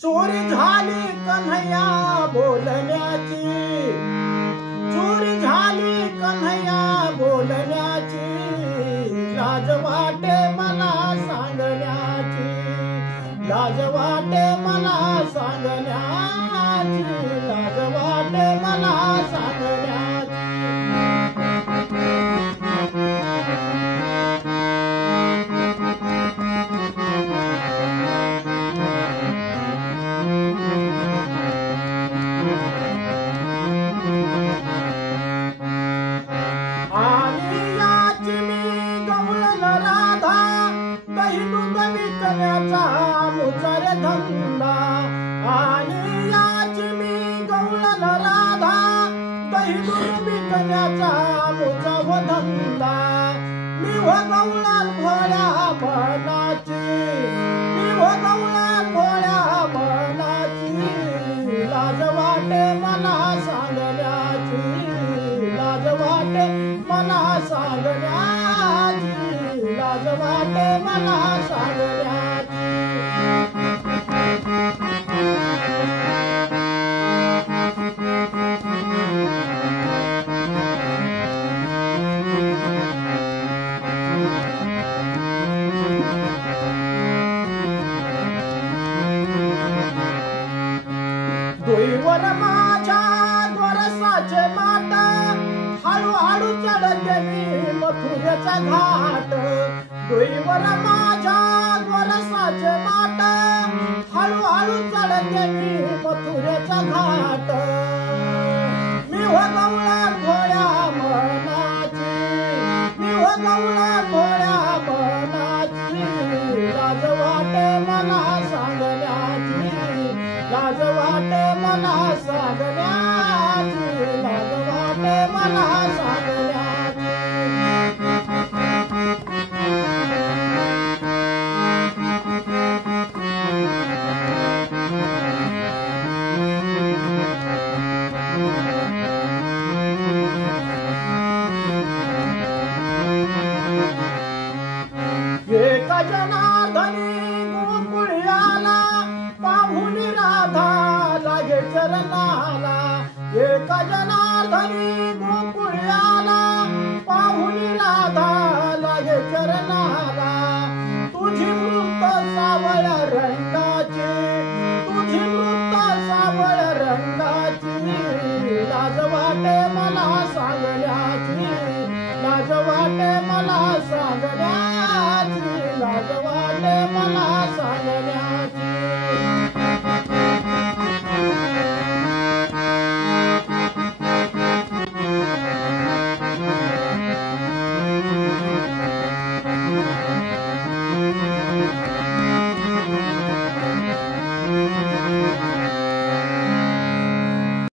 चोरी झाली कन्हैया बोलण्याची, चोरी झाली कन्हैया बोलण्याची, लाज वाटे मला सांगण्याची, लाज वाटे मला सांगण्याची, लाज वाटे मला सांगण्याची। मुचार धंदा आणि याची मी गवळण राधा, दही दूध विकण्याचा मुचा व धंदा। मी हो गवळण भोळ्या मनाची, मी हो गवळण भोळ्या मनाची, लाज वाटे मला सांगण्याची, लाज वाटे मला सांगण्याची, लाज वाटे मला सांगण्याची। डोईवर माझ्या गोरसाचे माट, हळूहळू चढते मी मथुरेचा घाट। डोईवर माझ्या गोरसाचे माट, हळूहळू चढते मी मथुरेचा घाट। मी हो गवळण भोळ्या मनाची, मी हो गवळण भोळ्या मनाची, लाज वाटे मला सांगण्याची, लाज वाटे मला सांगण्याची, लाज वाटे मला सांगण्याची। एका जनार्दनी गोकुळी आला, पाहून राधा लागे चरणाला। एका जनार्दनी गोकुळी आला, पाहून राधा लागे चरणाला। तुझी मृत सावळ रंगाची, तुझी मृत सावळ रंगाची, लाज वाटे मला सांगण्याची, लाज वाटे मला सांगण्याची, लाज वाटे मला सांगण्याची।